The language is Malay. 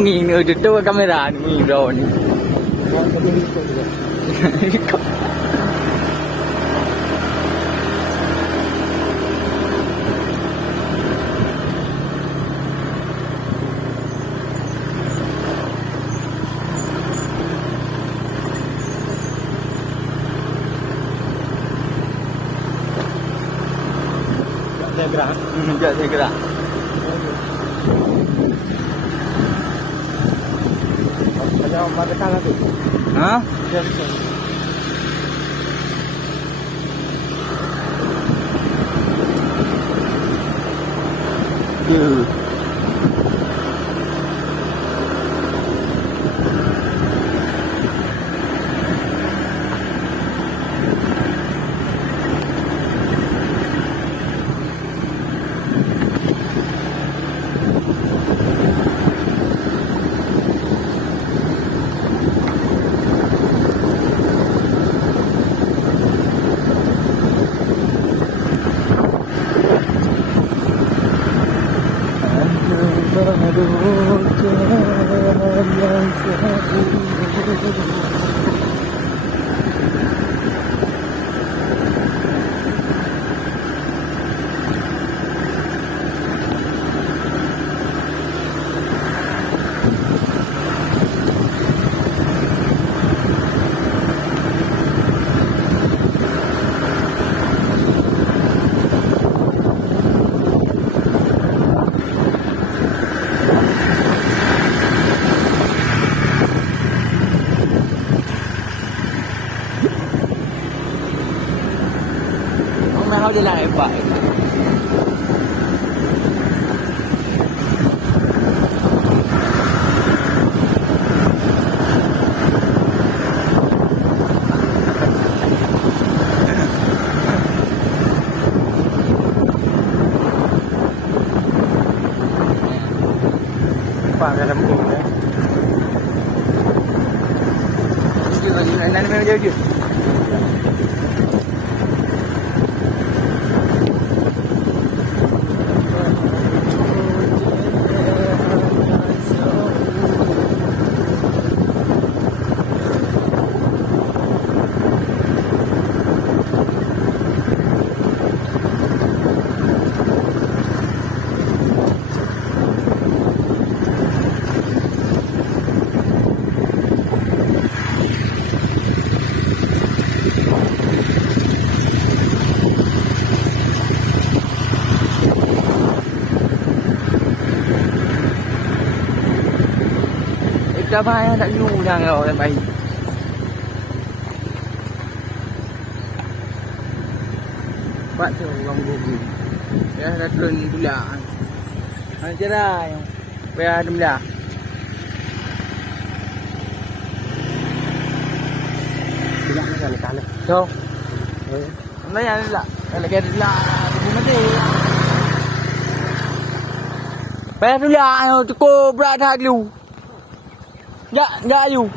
menghina tutup kamera ni menghina ni. Saya gerak. Sekejap saya gerak. Macam pada tangan tu. Ha? Ya betul. Ya. Hôm nay đi lại vậy. Pak dalam buku ya. Nanti memang jauh. Ra vai đã nhu đang rồi mày. Bạn thường lòng gì? Đây là trơn bula. Anh chưa ra. Bây giờ đâm là. Tidak ada lekan. Đâu? Nó là cái là nó gì? Bây giờ đâm là cô bra tha lưu. Dạ, dạ dù.